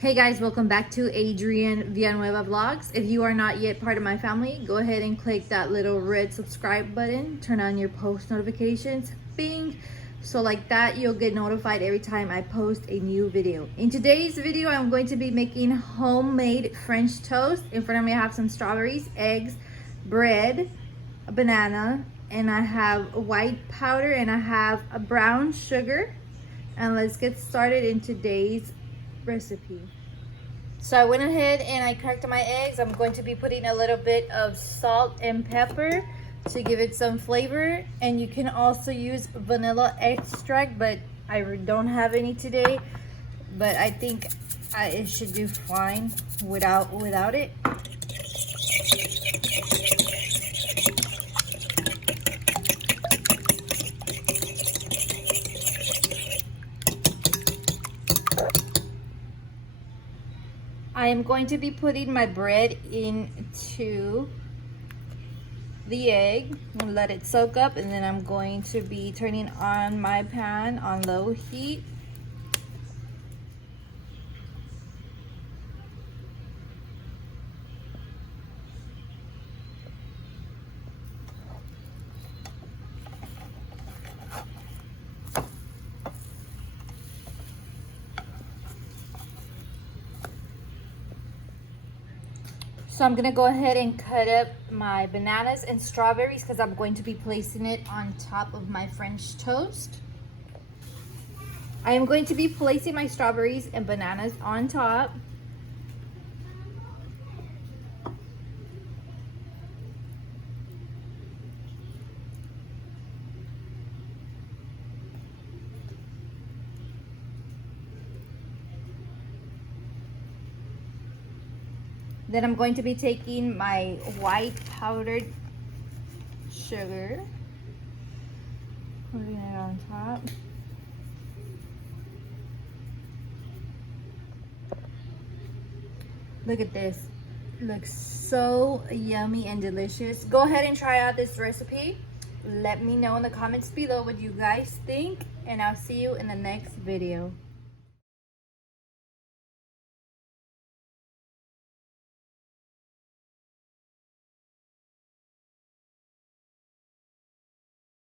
Hey guys, welcome back to Adrienne Villanueva Vlogs. If you are not yet part of my family, go ahead and click that little red subscribe button. Turn on your post notifications, bing. So like that, you'll get notified every time I post a new video. In today's video, I'm going to be making homemade French toast. In front of me, I have some strawberries, eggs, bread, a banana, and I have white powder and I have a brown sugar. And let's get started in today's recipe. So I went ahead and I cracked my eggs. I'm going to be putting a little bit of salt and pepper to give it some flavor, and you can also use vanilla extract, but I don't have any today, but I think it should do fine without it. I am going to be putting my bread into the egg and let it soak up, and then I'm going to be turning on my pan on low heat. So I'm gonna go ahead and cut up my bananas and strawberries because I'm going to be placing it on top of my French toast. I am going to be placing my strawberries and bananas on top. Then I'm going to be taking my white powdered sugar, putting it on top. Look at this. It looks so yummy and delicious. Go ahead and try out this recipe. Let me know in the comments below what you guys think, and I'll see you in the next video.